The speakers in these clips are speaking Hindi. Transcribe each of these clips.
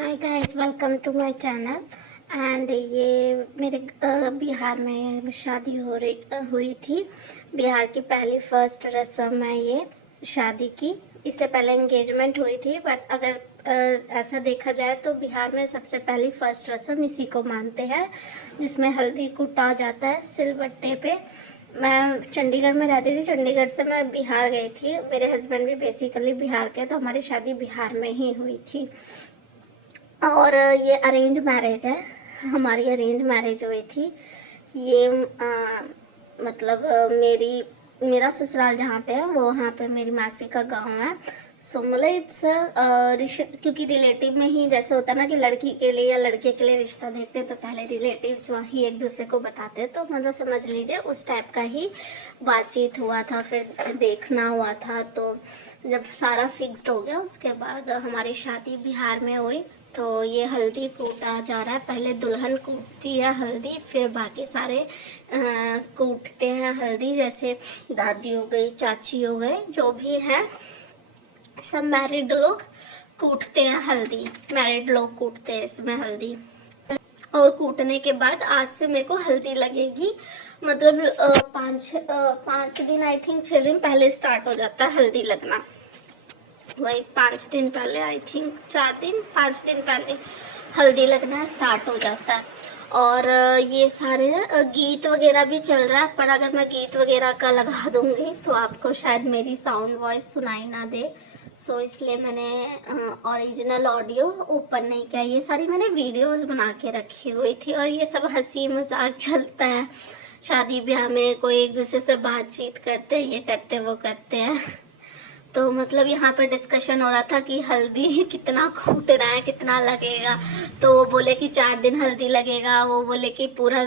Hi guys, welcome to my channel. And ये मेरे बिहार में शादी हुई थी। बिहार की पहली फर्स्ट रस्म है ये शादी की। इससे पहले एंगेजमेंट हुई थी, बट अगर ऐसा देखा जाए तो बिहार में सबसे पहली फर्स्ट रस्म इसी को मानते हैं, जिसमें हल्दी कुटा जाता है सिलबट्टे पे। मैं चंडीगढ़ में रहती थी, चंडीगढ़ से मैं बिहार गई थी। मेरे हस्बैंड भी बेसिकली बिहार के, तो हमारी शादी बिहार में ही हुई थी। और ये अरेंज मैरिज है, हमारी अरेंज मैरिज हुई थी। ये मतलब मेरा ससुराल जहाँ पे है वो वहाँ पे मेरी मासी का गांव है। सो मतलब इट्स क्योंकि रिलेटिव में ही जैसे होता है ना कि लड़की के लिए या लड़के के लिए रिश्ता देखते तो पहले रिलेटिव्स वही एक दूसरे को बताते, तो मतलब समझ लीजिए उस टाइप का ही बातचीत हुआ था, फिर देखना हुआ था। तो जब सारा फिक्स्ड हो गया उसके बाद हमारी शादी बिहार में हुई। तो ये हल्दी कूटा जा रहा है, पहले दुल्हन कूटती है हल्दी, फिर बाकी सारे कूटते हैं हल्दी, जैसे दादी हो गई, चाची हो गए, जो भी है सब मैरिड लोग कूटते हैं हल्दी। मैरिड लोग कूटते हैं इसमें हल्दी। और कूटने के बाद आज से मेरे को हल्दी लगेगी, मतलब 5 दिन, आई थिंक 6 दिन पहले स्टार्ट हो जाता है हल्दी लगना। वही 5 दिन पहले, आई थिंक 4 दिन 5 दिन पहले हल्दी लगना स्टार्ट हो जाता है। और ये सारे गीत वगैरह भी चल रहा है, पर अगर मैं गीत वगैरह का लगा दूंगी तो आपको शायद मेरी साउंड वॉइस सुनाई ना दे। सो इसलिए मैंने ओरिजिनल ऑडियो ओपन नहीं किया। ये सारी मैंने वीडियोस बना के रखी हुई थी, और ये सब हंसी मजाक चलता है शादी ब्याह में। कोई एक दूसरे से बातचीत करते, ये करते वो करते हैं। तो मतलब यहाँ पर डिस्कशन हो रहा था कि हल्दी कितना कूटना है, कितना लगेगा। तो वो बोले कि 4 दिन हल्दी लगेगा, वो बोले कि पूरा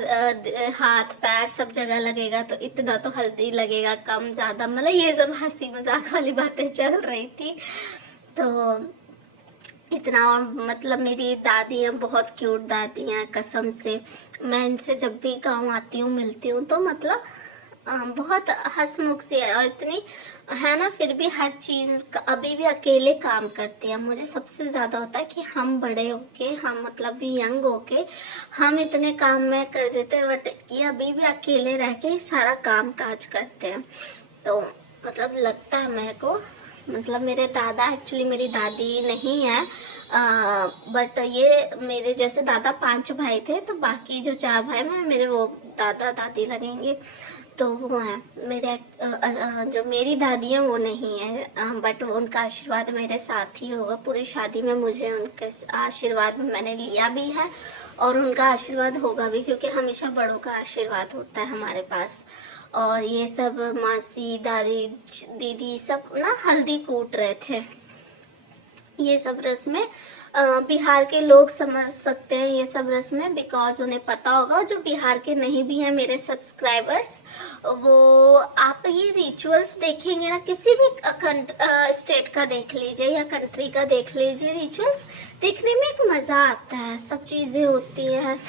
हाथ पैर सब जगह लगेगा, तो इतना तो हल्दी लगेगा, कम ज़्यादा, मतलब ये सब हंसी मजाक वाली बातें चल रही थी। तो इतना, और मतलब मेरी दादी हैं, बहुत क्यूट दादी हैं कसम से। मैं इनसे जब भी गाँव आती हूँ मिलती हूँ तो मतलब बहुत हंसमुख सी है, और इतनी है ना, फिर भी हर चीज़ अभी भी अकेले काम करती है। मुझे सबसे ज़्यादा होता है कि हम बड़े होके, हम मतलब भी यंग होके हम इतने काम में कर देते हैं, बट ये अभी भी अकेले रह के सारा काम काज करते हैं। तो मतलब लगता है मेरे को, मतलब मेरे दादा, एक्चुअली मेरी दादी नहीं है, बट ये मेरे जैसे दादा 5 भाई थे, तो बाकी जो 4 भाई में मेरे वो दादा दादी लगेंगे। तो वो है मेरे जो मेरी दादी है वो नहीं है, बट उनका आशीर्वाद मेरे साथ ही होगा पूरी शादी में। मुझे उनके आशीर्वाद मैंने लिया भी है, और उनका आशीर्वाद होगा भी, क्योंकि हमेशा बड़ों का आशीर्वाद होता है हमारे पास। और ये सब मासी, दादी, दीदी सब ना हल्दी कूट रहे थे। ये सब रस्में बिहार के लोग समझ सकते हैं, ये सब रस्में, बिकॉज उन्हें पता होगा। जो बिहार के नहीं भी हैं मेरे सब्सक्राइबर्स, वो आप ये रिचुअल्स देखेंगे ना, किसी भी स्टेट का देख लीजिए या कंट्री का देख लीजिए, रिचुअल्स देखने में एक मज़ा आता है, सब चीज़ें होती हैं।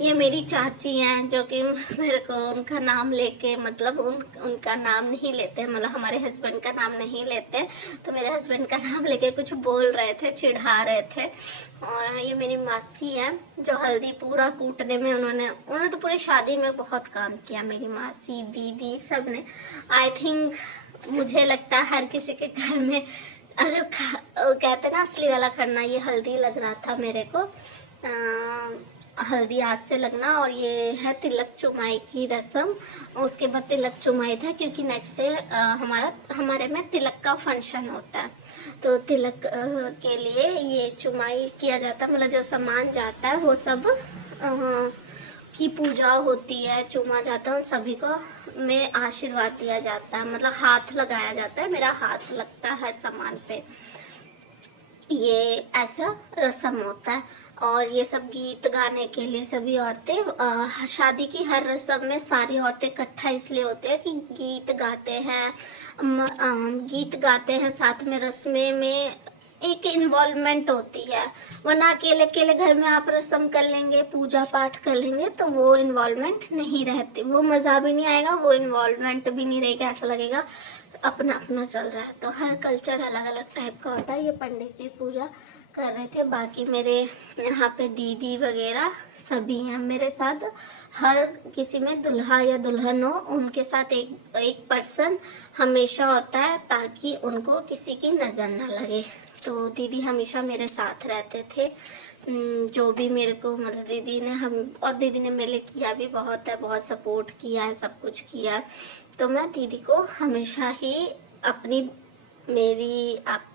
ये मेरी चाची हैं जो कि मेरे को उनका नाम लेके, मतलब उनका नाम नहीं लेते, मतलब हमारे हस्बैंड का नाम नहीं लेते, तो मेरे हस्बैंड का नाम लेके कुछ बोल रहे थे, चिढ़ा रहे थे। और ये मेरी मासी है जो हल्दी पूरा कूटने में, उन्होंने तो पूरी शादी में बहुत काम किया, मेरी मासी, दीदी, सब ने। आई थिंक मुझे लगता है हर किसी के घर में, अगर कहते ना असली वाला करना, ये हल्दी लग रहा था मेरे को। हल्दी हाथ से लगना, और ये है तिलक चुमाई की रस्म। उसके बाद तिलक चुमाई था, क्योंकि नेक्स्ट डे हमारे में तिलक का फंक्शन होता है। तो तिलक के लिए ये चुमाई किया जाता है, मतलब जो सामान जाता है वो सब की पूजा होती है, चूमा जाता है, उन सभी को में आशीर्वाद दिया जाता है, मतलब हाथ लगाया जाता है, मेरा हाथ लगता है हर सामान पे। ये ऐसा रस्म होता है। और ये सब गीत गाने के लिए सभी औरतें, शादी की हर रस्म में सारी औरतें इकट्ठा इसलिए होते हैं कि गीत गाते हैं, गीत गाते हैं, साथ में रस्में में एक इन्वॉल्वमेंट होती है। वरना अकेले अकेले घर में आप रस्म कर लेंगे, पूजा पाठ कर लेंगे, तो वो इन्वॉल्वमेंट नहीं रहती, वो मज़ा भी नहीं आएगा, वो इन्वॉल्वमेंट भी नहीं रहेगा, ऐसा लगेगा अपना अपना चल रहा है। तो हर कल्चर अलग अलग टाइप का होता है। ये पंडित जी पूजा कर रहे थे। बाकी मेरे यहाँ पे दीदी वगैरह सभी हैं मेरे साथ। हर किसी में दुल्हा या दुल्हन हो, उनके साथ एक एक पर्सन हमेशा होता है ताकि उनको किसी की नज़र ना लगे। तो दीदी हमेशा मेरे साथ रहते थे। जो भी मेरे को मतलब दीदी ने दीदी ने मेरे लिए किया भी बहुत है, बहुत सपोर्ट किया है, सब कुछ किया है। तो मैं दीदी को हमेशा ही अपनी मेरी आप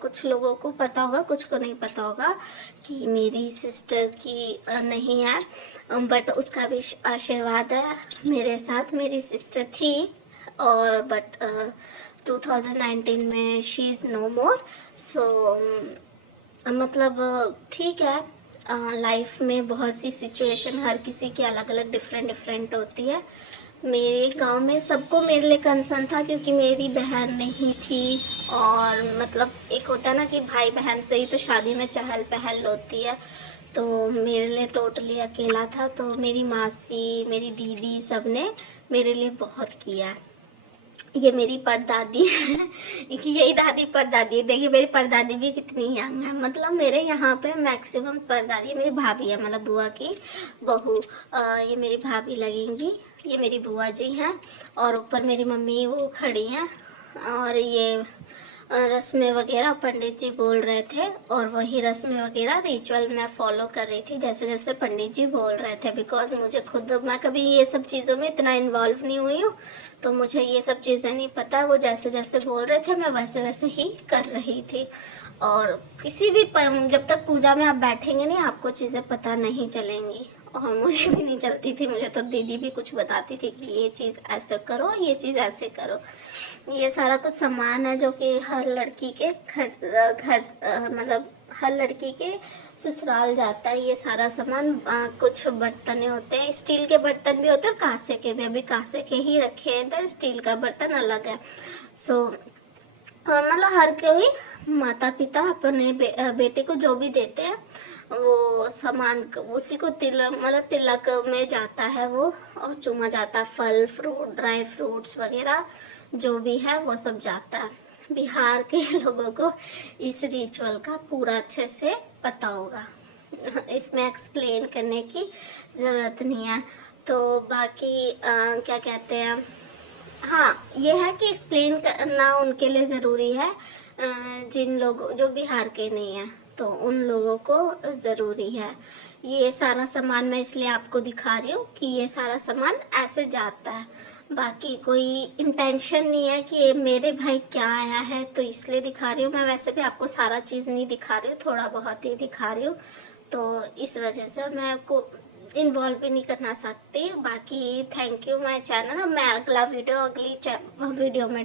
कुछ लोगों को पता होगा, कुछ को नहीं पता होगा कि मेरी सिस्टर की नहीं है, बट उसका भी आशीर्वाद है मेरे साथ। मेरी सिस्टर थी और बट 2019 में शी इज़ नो मोर। सो मतलब ठीक है, लाइफ में बहुत सी सिचुएशन हर किसी की अलग अलग डिफरेंट होती है। मेरे गांव में सबको मेरे लिए कंसर्न था क्योंकि मेरी बहन नहीं थी। और मतलब एक होता है ना कि भाई बहन से ही तो शादी में चहल पहल होती है। तो मेरे लिए टोटली अकेला था। तो मेरी मासी, मेरी दीदी सब ने मेरे लिए बहुत किया। ये मेरी परदादी है कि यही दादी परदादी है। देखिए मेरी परदादी भी कितनी यंग है। मतलब मेरे यहाँ पे मैक्सिमम परदादी मेरी भाभी है, मतलब बुआ की बहू। ये मेरी भाभी लगेंगी, ये मेरी बुआ जी हैं। और ऊपर मेरी मम्मी वो खड़ी हैं। और ये रस्में वगैरह पंडित जी बोल रहे थे और वही रस्में वगैरह रिचुअल मैं फॉलो कर रही थी जैसे जैसे पंडित जी बोल रहे थे। बिकॉज मुझे खुद, मैं कभी ये सब चीज़ों में इतना इन्वॉल्व नहीं हुई हूँ, तो मुझे ये सब चीज़ें नहीं पता। वो जैसे जैसे बोल रहे थे मैं वैसे वैसे ही कर रही थी। और किसी भी जब तक पूजा में आप बैठेंगे नहीं, आपको चीज़ें पता नहीं चलेंगी। और मुझे भी नहीं चलती थी, मुझे तो दीदी भी कुछ बताती थी कि ये चीज़ ऐसे करो, ये चीज़ ऐसे करो। ये सारा कुछ सामान है जो कि हर लड़की के घर मतलब हर लड़की के ससुराल जाता है। ये सारा सामान कुछ बर्तन होते हैं, स्टील के बर्तन भी होते हैं और कांसे के भी। अभी कांसे के ही रखे हैं इधर, स्टील का बर्तन अलग है। सो और मतलब हर कोई माता पिता अपने बेटे को जो भी देते हैं वो सामान उसी को तिलक में जाता है वो, और चूमा जाता है। फल फ्रूट, ड्राई फ्रूट्स वगैरह जो भी है वो सब जाता है। बिहार के लोगों को इस रिचुअल का पूरा अच्छे से पता होगा, इसमें एक्सप्लेन करने की ज़रूरत नहीं है। तो बाकी क्या कहते हैं, हाँ ये है कि एक्सप्लेन करना उनके लिए ज़रूरी है जिन लोगों जो बिहार के नहीं हैं, तो उन लोगों को ज़रूरी है। ये सारा सामान मैं इसलिए आपको दिखा रही हूँ कि ये सारा सामान ऐसे जाता है। बाकी कोई इंटेंशन नहीं है कि ये मेरे भाई क्या आया है तो इसलिए दिखा रही हूँ। मैं वैसे भी आपको सारा चीज़ नहीं दिखा रही हूँ, थोड़ा बहुत ही दिखा रही हूँ। तो इस वजह से मैं आपको इन्वॉल्व भी नहीं करना सकती। बाकी थैंक यू माय चैनल। मैं अगला वीडियो अगली वीडियो में